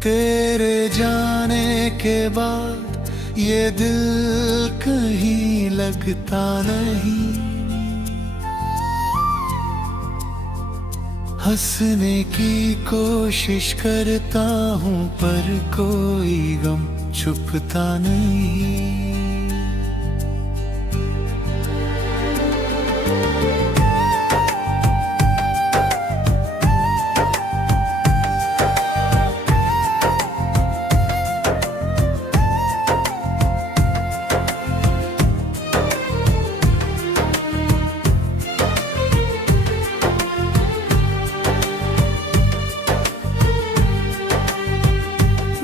तेरे जाने के बाद ये दिल कहीं लगता नहीं। हंसने की कोशिश करता हूँ पर कोई गम छुपता नहीं।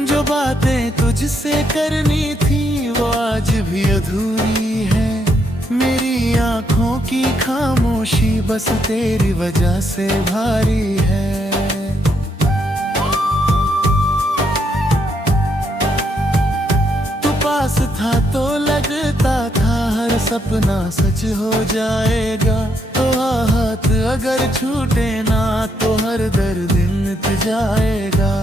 जो बातें तुझसे करनी थी वो आज भी अधूरी है। मेरी आंखों की खामोशी बस तेरी वजह से भारी है। तू पास था तो लगता था हर सपना सच हो जाएगा। तो हाथ अगर छूटे ना तो हर दर्द मिट जाएगा।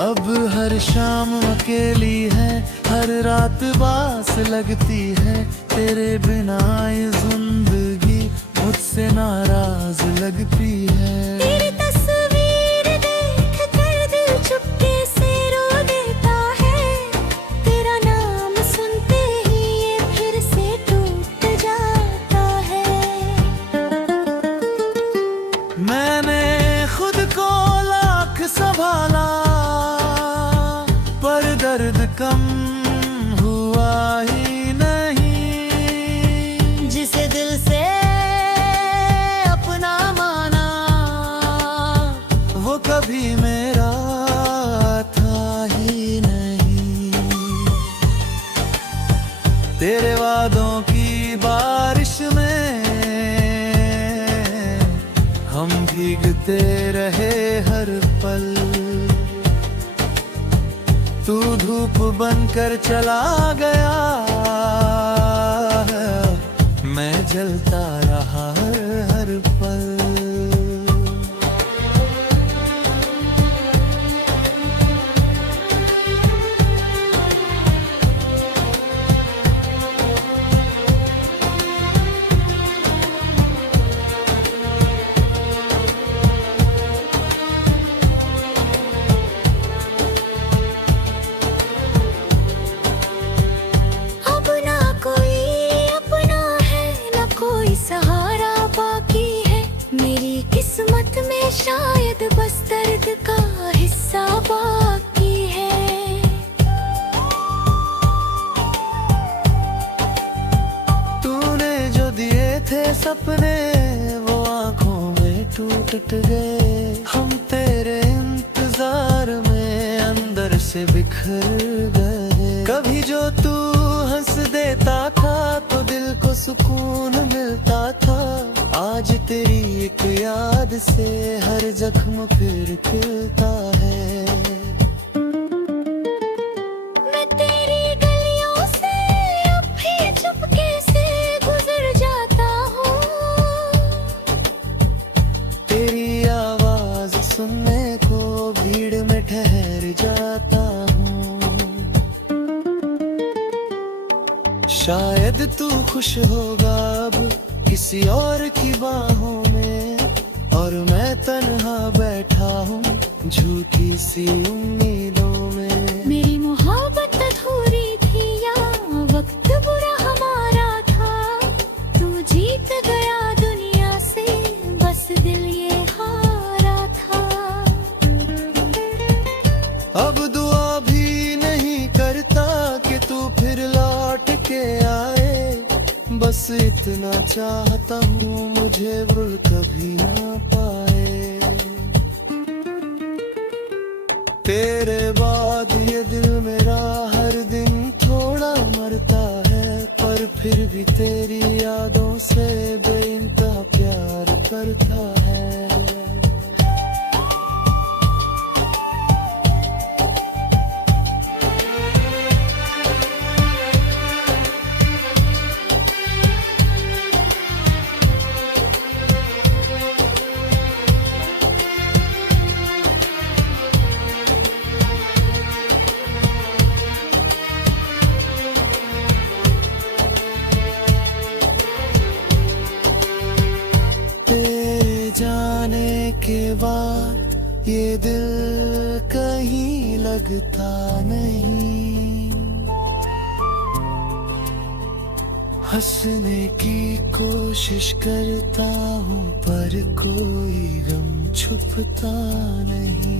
अब हर शाम अकेली है, हर रात बास लगती है। तेरे बिना ये जिंदगी मुझसे नाराज लगती है। तेरी तस्वीर देख कर दिल चुपके से रो देता है। तेरा नाम सुनते ही ये फिर से टूट जाता है। मैंने खुद को लाख संभाला पर दर्द कम हुआ ही नहीं। जिसे दिल से अपना माना वो कभी मेरा था ही नहीं। तेरे वादों की बारिश में हम भीगते रहे हर पल। तू धूप बनकर चला गया, मैं जलता रहा हर पल। किस्मत में शायद बस दर्द का हिस्सा बाकी है। तूने जो दिए थे सपने वो आंखों में टूट गए। हम तेरे इंतजार में अंदर से बिखर गए। कभी जो तू हंस देता था तो दिल को सुकून मिलता था। आज तेरी एक याद से हर जख्म फिर खिलता है। मैं तेरी गलियों से अब भी चुपके से गुजर जाता हूँ। तेरी आवाज सुनने को भीड़ में ठहर जाता हूँ। शायद तू खुश होगा अब किसी और की बाहों में, और मैं तन्हा बैठा हूँ झूठी सी उम्मीदों में। मेरी मोहब्बत अधूरी थी या वक्त बुरा हमारा था। तू जीत गया दुनिया से बस दिल ये हारा था। अब दुआ भी नहीं करता कि तू फिर लौट के आए। बस इतना चाहता हूँ मुझे भूल कभी ना पाए। तेरे बाद ये दिल मेरा हर दिन थोड़ा मरता है, पर फिर भी तेरी यादों से बेइंतहा प्यार करता है। के बाद ये दिल कहीं लगता नहीं। हंसने की कोशिश करता हूँ पर कोई गम छुपता नहीं।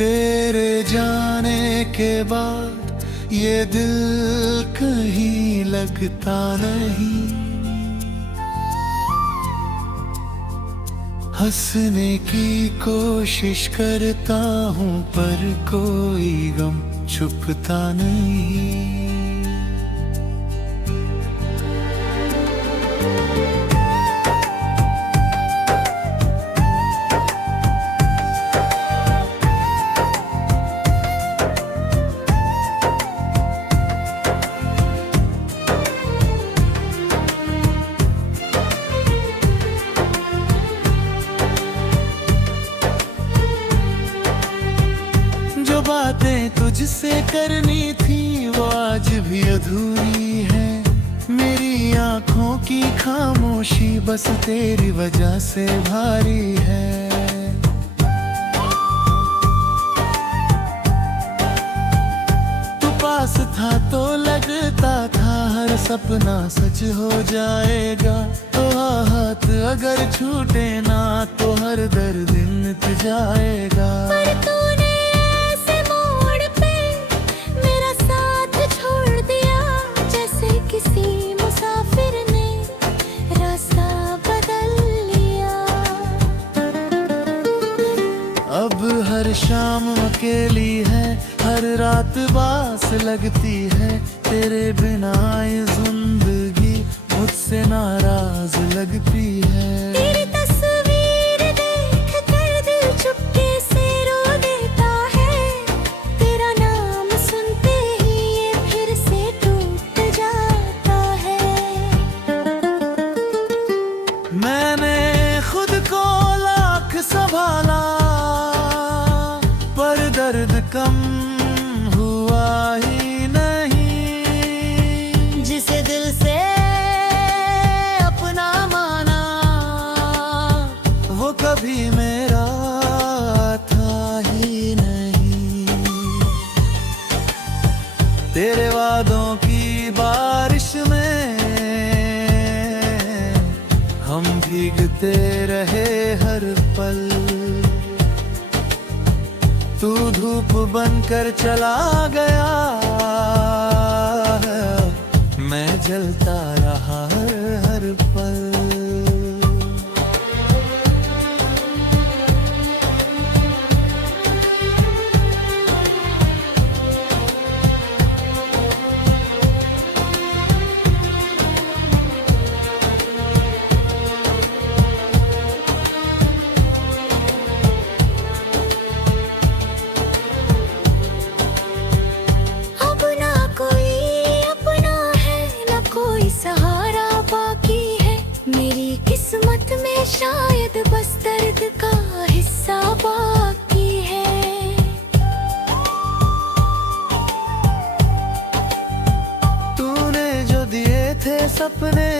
तेरे जाने के बाद ये दिल कहीं लगता नहीं। हंसने की कोशिश करता हूँ पर कोई गम छुपता नहीं। जो बातें तुझसे करनी थी वो आज भी अधूरी है। मेरी आंखों की खामोशी बस तेरी वजह से भारी है। तू पास था तो लगता था हर सपना सच हो जाएगा। तो हाथ अगर छूटे ना तो हर दर्द मिट जाएगा। पर तूने ऐसे मोड़ पे मेरा साथ छोड़ दिया, जैसे किसी मुसाफिर ने रास्ता बदल लिया। अब हर शाम अकेली है, हर रात बास लगती है। तेरे बिना ये जिंदगी मुझसे नाराज लगती है। तेरी तस्वीर देख कर दिल चुपके से रो देता है। तेरा नाम सुनते ही ये फिर से टूट जाता है। मैंने खुद को लाख संभाला पर दर्द कम हुआ ही नहीं। जिसे दिल से अपना माना वो कभी मेरा था ही नहीं। तेरे वादों की बारिश में हम भीगते रहे हर पल। तू धूप बनकर चला गया, मैं जलता रहा हर पल। अब ना कोई अपना है, ना कोई सहारा बाकी है। मेरी किस्मत में शायद बस दर्द का हिस्सा बाकी है। तूने जो दिए थे सपने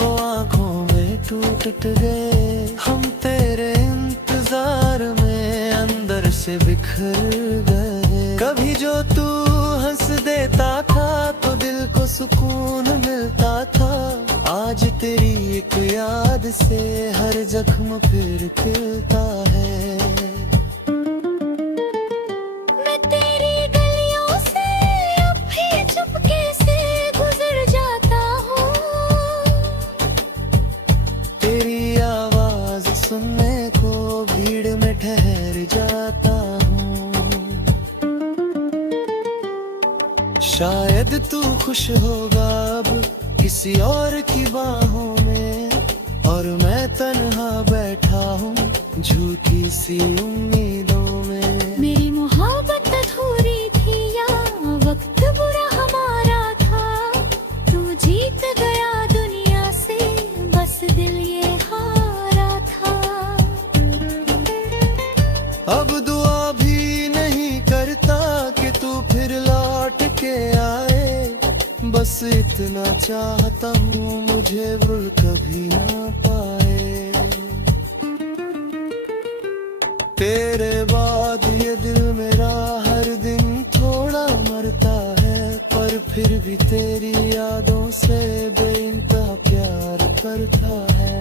वो आंखों में टूट गए। हम तेरे इंतजार में अंदर से बिखर गए। कभी जो तू हंस देता था तो दिल को सुकून मिलता था। आज तेरी एक याद से हर जख्म फिर खिलता है। मैं तेरी गलियों से अब शायद तू खुश होगा अब किसी और की बाहों में, और मैं तन्हा बैठा हूँ झूठी सी उम्मीदों में। मेरी मोहब्बत अधूरी थी या वक्त बुरा हमारा था, तू जीत गया दुनिया से बस दिल ये हारा था। अब दुआ भी नहीं करता कि तू फिर लौट के आए, बस इतना चाहता हूँ मुझे रुल कभी ना पाए। तेरे बाद ये दिल मेरा हर दिन थोड़ा मरता है, पर फिर भी तेरी यादों से बेइंतहा प्यार करता है।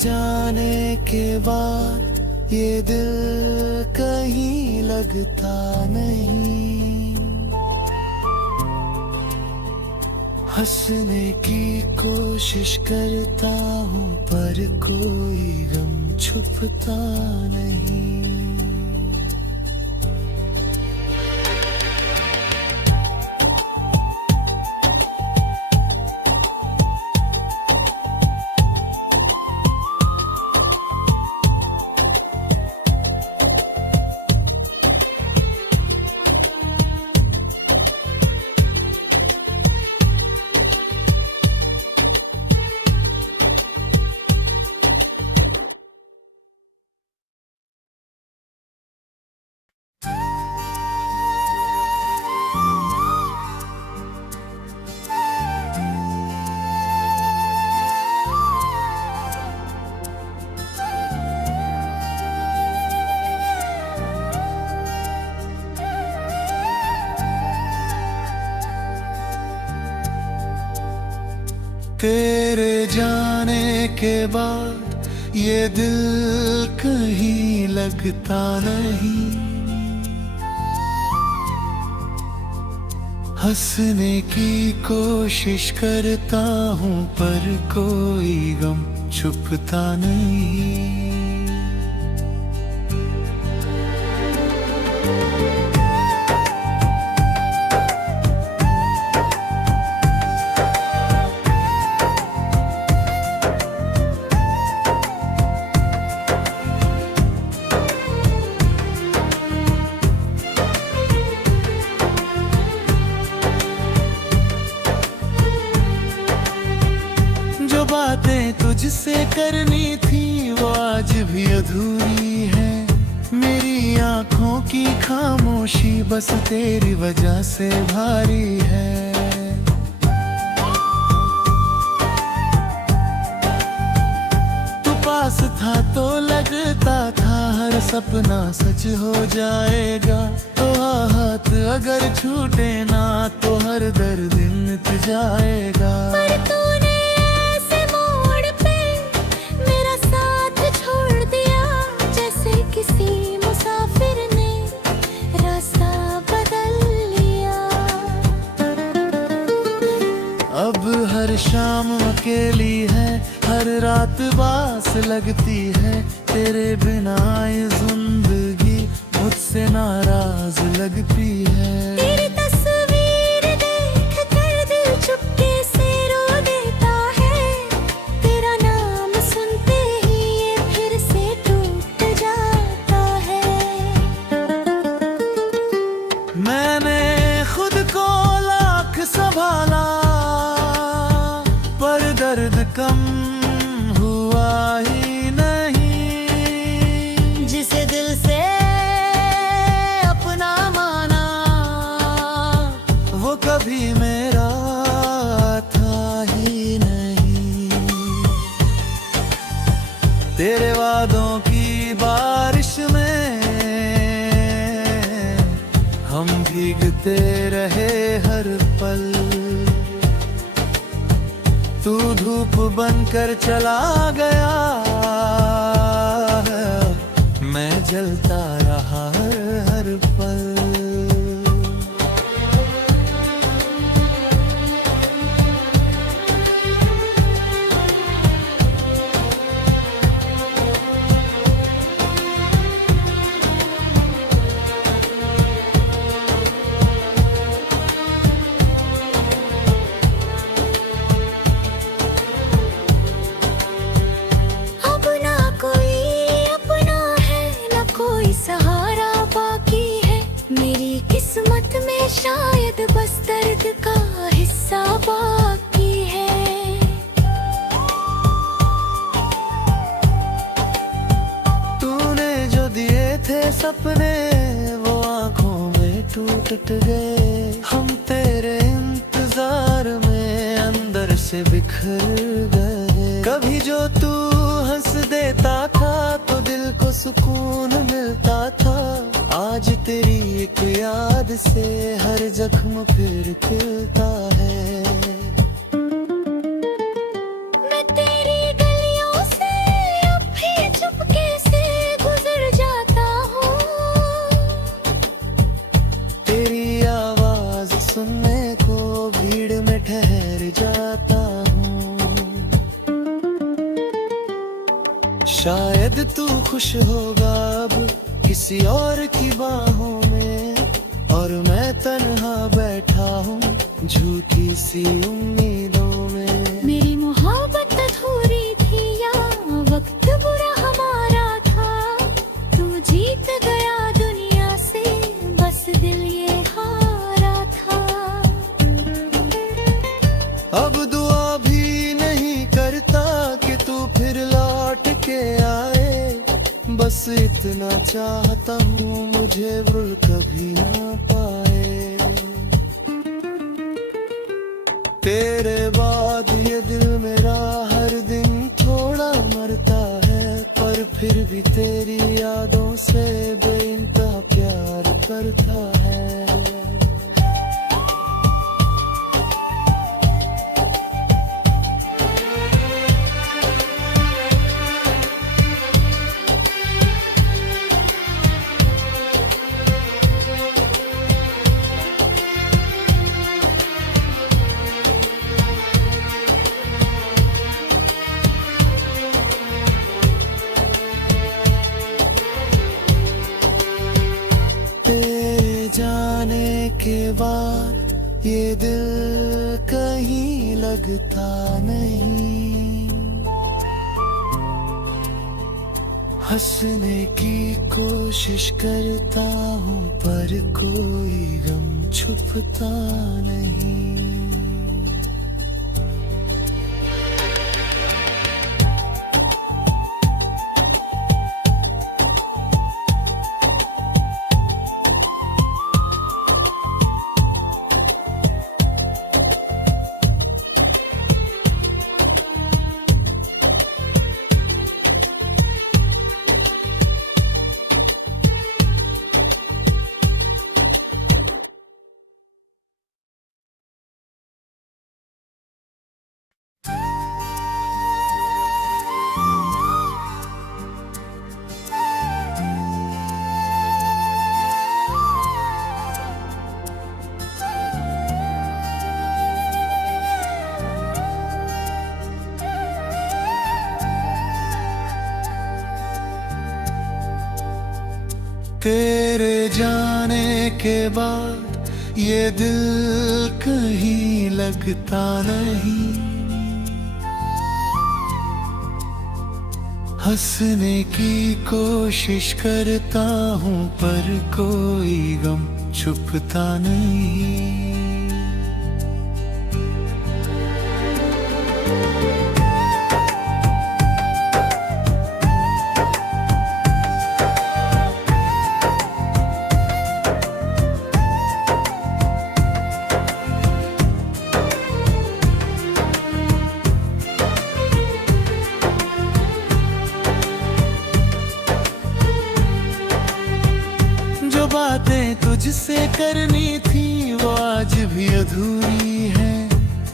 जाने के बाद ये दिल कहीं लगता नहीं, हंसने की कोशिश करता हूँ पर कोई गम छुपता नहीं। तेरे जाने के बाद ये दिल कहीं लगता नहीं, हंसने की कोशिश करता हूँ पर कोई गम छुपता नहीं। बातें तुझसे करनी थी वो आज भी अधूरी है, मेरी आंखों की खामोशी बस तेरी वजह से भारी है। तू पास था तो लगता था हर सपना सच हो जाएगा, तो हाथ अगर छूटे ना तो हर दर्द मिट जाएगा। पर तूने किसी मुसाफिर ने रास्ता बदल लिया। अब हर शाम अकेली है, हर रात बास लगती है, तेरे बिना ये जिंदगी मुझसे नाराज लगती है। तेरी तस्वीर देख कर दिल चुपके से रो देता है, तेरा नाम सुनते ही ये फिर से टूट जाता है। मैंने खुद को लाख संभाला पर दर्द कम हुआ ही नहीं, जिसे दिल से अपना माना वो कभी मेरा था ही नहीं। तेरे वादों की बारिश में हम भीगते रहे हर पल, तू धूप बनकर चला गया, मैं जलता रहा हर पल। अब ना कोई अपना है, ना कोई सहारा बाकी है। मेरी किस्मत में शायद बस दर्द का हिस्सा बाकी है। तूने जो दिए थे सपने वो आंखों में टूट गए। हम तेरे इंतजार में अंदर से बिखर गए। कभी जो तू हंस देता था तो दिल को सुकून मिलता था। आज तेरी एक याद से हर जख्म फिर खिलता है। मैं तेरी गलियों से अब भी चुपके से गुजर जाता हूँ। तेरी आवाज सुनने को भीड़ में ठहर जाता हूँ। शायद तू खुश होगा अब किसी और की बाहों में, और मैं तन्हा बैठा हूँ झूठी सी उम्मीदों में। मेरी मोहब्बत अधूरी थी या वक्त बुरा हमारा था। तू जीत गया दुनिया से, बस दिल ये हारा था। अब दुआ भी नहीं करता कि तू फिर लौट के आए। बस इतना चाहता हूँ मुझे भूल कभी ना पाए। तेरे बाद ये दिल मेरा हर दिन थोड़ा मरता है, पर फिर भी तेरी यादों से बेइंतहा प्यार करता है। तेरे जाने के बाद ये दिल कहीं लगता नहीं। हंसने की कोशिश करता हूँ पर कोई गम छुपता नहीं। तेरे जाने के बाद ये दिल कहीं लगता नहीं। हंसने की कोशिश करता हूँ पर कोई गम छुपता नहीं। बातें तुझसे करनी थी वो आज भी अधूरी है।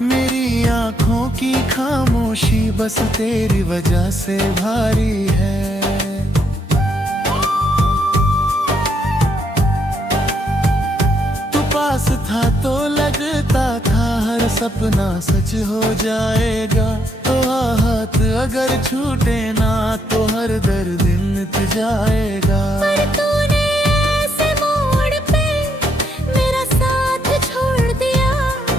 मेरी आंखों की खामोशी बस तेरी वजह से भारी है। तू पास था तो लगता था हर सपना सच हो जाएगा। तो हाथ अगर छूटे ना तो हर दर्द मिट जाएगा। पर तूने ऐसे मोड़ पे मेरा साथ छोड़ दिया,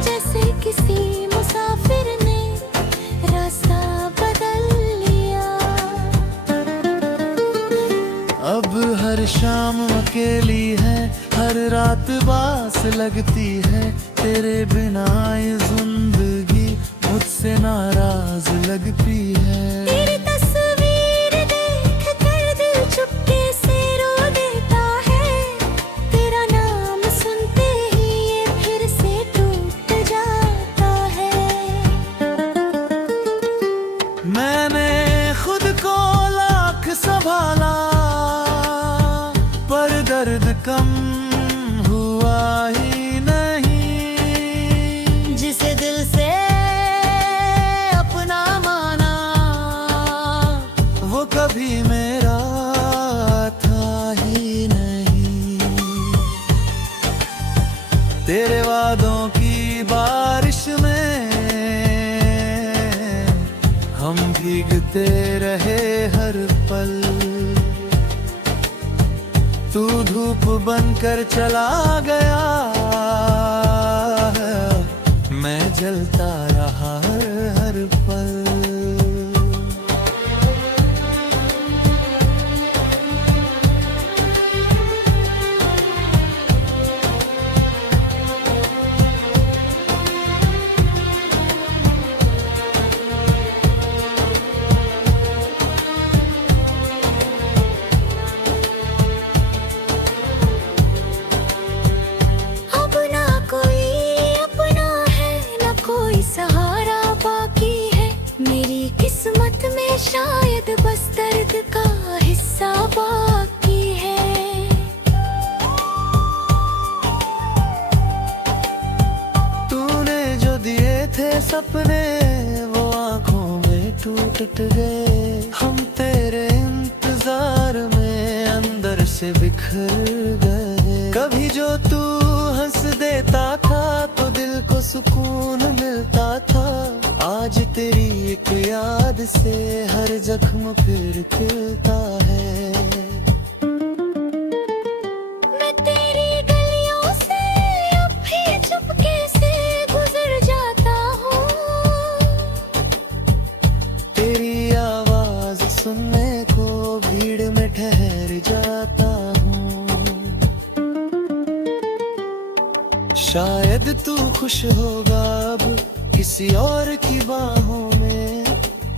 जैसे किसी मुसाफिर ने रास्ता बदल लिया। अब हर शाम अकेली है, हर रात बास लगती है। तेरे बिना ये जिंदगी मुझसे नाराज लगती है। तेरी तस्वीर देख कर दिल चुपके से रो देता है। तेरा नाम सुनते ही ये फिर से टूट जाता है। मैंने खुद को लाख संभाला पर दर्द कम हुआ ही नहीं। जिसे दिल से अपना माना वो कभी मेरा था ही नहीं। तेरे वादों की बारिश में हम भीगते रहे हर पल। तू धूप बनकर चला गया, मैं जलता रहा हर पल। अब ना कोई अपना है, ना कोई सहारा बाकी है। मेरी किस्मत में शायद बस दर्द का हिस्सा बाकी है। तूने जो दिए थे सपने वो आंखों में टूट गए। हम तेरे इंतजार में अंदर से बिखर गए। कभी जो तू हंस देता था तो दिल को सुकून मिलता था। आज तेरी एक याद से हर जख्म फिर खिलता है। मैं तेरी गलियों से अब भी चुपके से गुजर जाता हूँ। तेरी आवाज सुनने को भीड़ में ठहर जाता हूँ। शायद तू खुश होगा अब किसी और की बाहों में,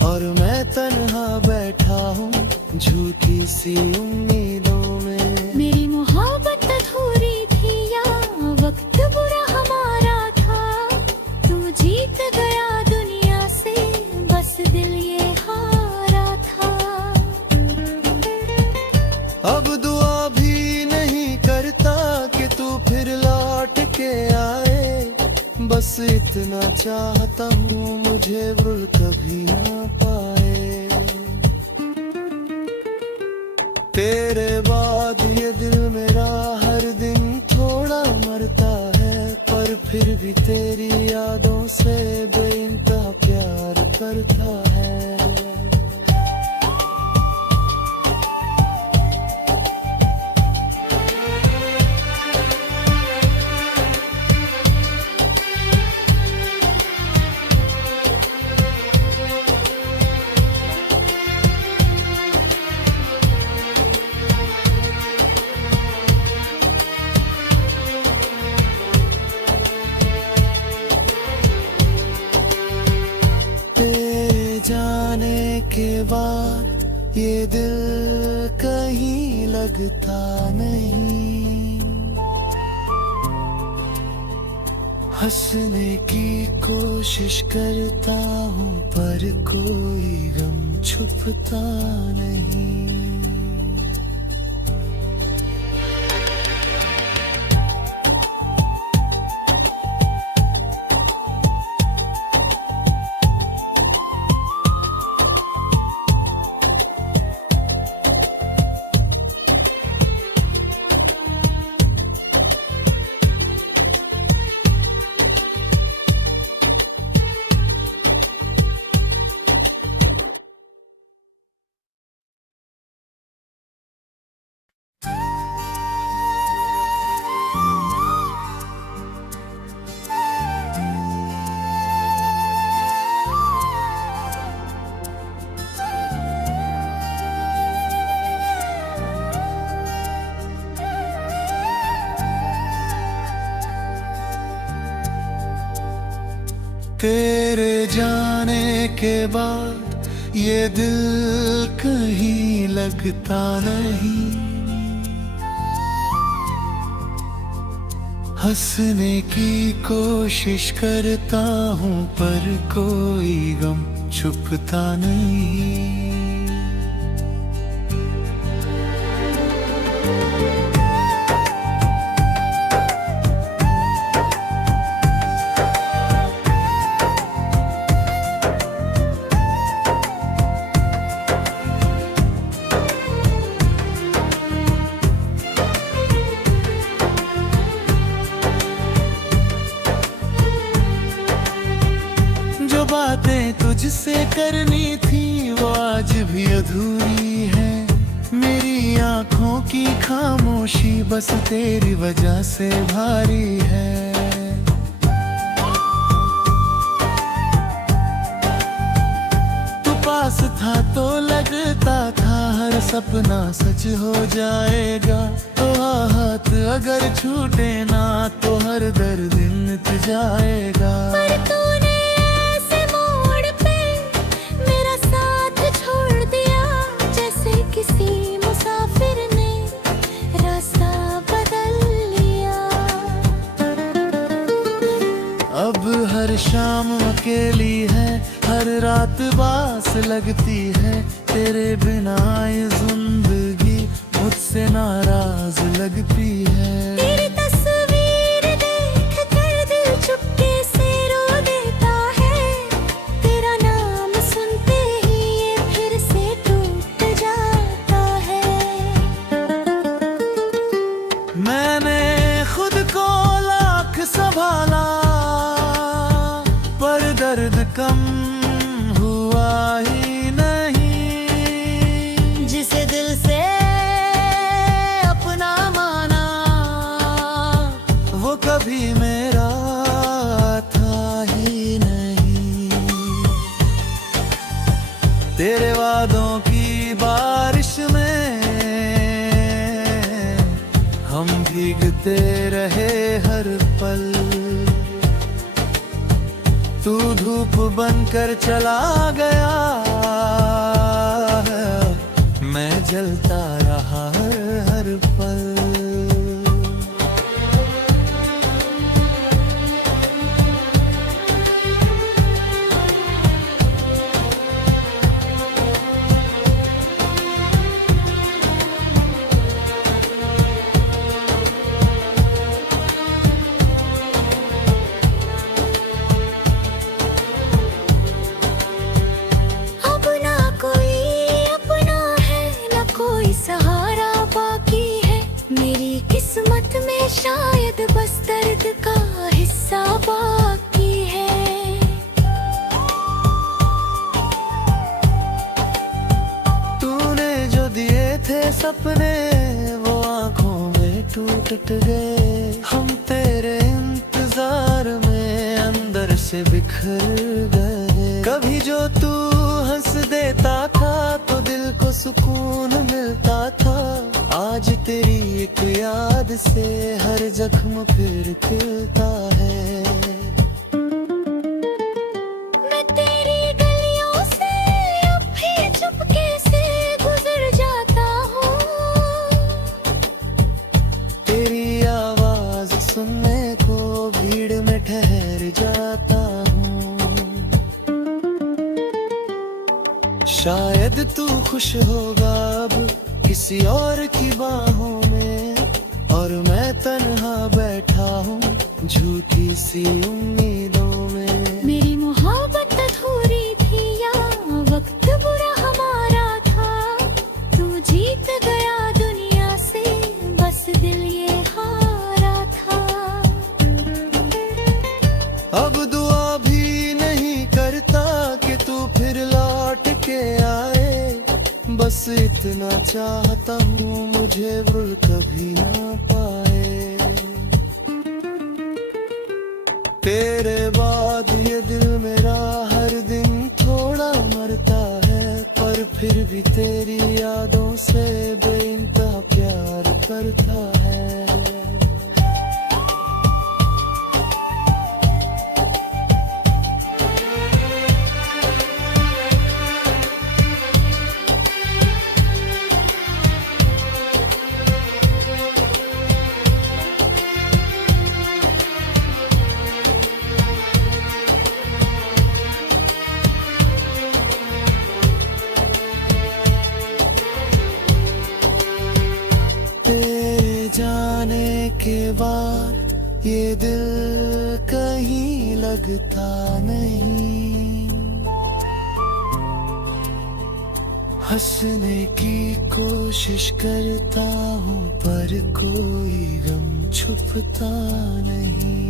और मैं तन्हा बैठा हूँ झूठी सी उम्मीदों में। मेरी मोहब्बत अधूरी थी या वक्त बुरा हमारा था। तू जीत गया दुनिया से, बस दिल ये हारा था। अब दुआ भी नहीं करता कि तू फिर लौट के आए। बस इतना चाहता हूँ मुझे भूल कभी ना पाए। तेरे बाद ये दिल मेरा हर दिन थोड़ा मरता है, पर फिर भी तेरी यादों से बेइंतहा प्यार करता है। जाने के बाद ये दिल कहीं लगता नहीं। हंसने की कोशिश करता हूँ पर कोई गम छुपता नहीं। तेरे जाने के बाद ये दिल कहीं लगता नहीं, हंसने की कोशिश करता हूँ पर कोई गम छुपता नहीं। जो बातें तुझसे करनी थी वो आज भी अधूरी है, मेरी आंखों की खामोशी बस तेरी वजह से भारी है। तू पास था तो लगता था हर सपना सच हो जाएगा, तो हाथ अगर छूटे ना तो हर दर्द मिट जाएगा। पर तूने ऐसे मोड़ पे मेरा साथ छोड़ दिया, जैसे किसी मुसाफिर ने रास्ता बदल लिया। अब हर शाम अकेली है, हर रात बास लगती है, तेरे बिना ये जिंदगी मुझसे नाराज लगती है। तेरी तस्वीर देख कर दिल चुपके से रो देता है, तेरा नाम सुनते ही ये फिर से टूट जाता है। मैंने खुद को लाख संभाला पर दर्द कम हुआ ही नहीं। जिसे दिल से अपना माना वो कभी मेरा था ही नहीं। तेरे वादों की बारिश में हम भीगते रहे हर पल, तू धूप बनकर चला गया, मैं जलता रहा हर पल। अब ना कोई अपना है, ना कोई सहारा बाकी है, मेरी किस्मत में शायद बस दर्द का हिस्सा बाकी है। तूने जो दिए थे सपने वो आंखों में टूट गए, हम तेरे इंतजार में अंदर से बिखर गए। कभी जो तू हंस देता था तो दिल को सुकून मिलता था, आज तेरी एक याद से हर जख्म फिर खिलता है। मैं तेरी गलियों से अब भी चुपके से गुजर जाता हूँ, तेरी आवाज सुनने को भीड़ में ठहर जाता हूँ। शायद तू खुश होगा अब किसी और की बाहों में, और मैं तन्हा बैठा हूँ झूठी सी उम्मीदों में। मेरी मोहब्बत अधूरी थी या वक्त बुरा हमारा था, तू जीत गया दुनिया से बस दिल ये हारा था। अब दुआ भी नहीं करता कि तू फिर लौट के आए, बस इतना चाहता हूँ मुझे भूल कभी ना पाए। तेरे बाद ये दिल मेरा हर दिन थोड़ा मरता है, पर फिर भी तेरी यादों से बेइंतहा प्यार करता है। लगता नहीं। हंसने की कोशिश करता हूँ पर कोई गम छुपता नहीं।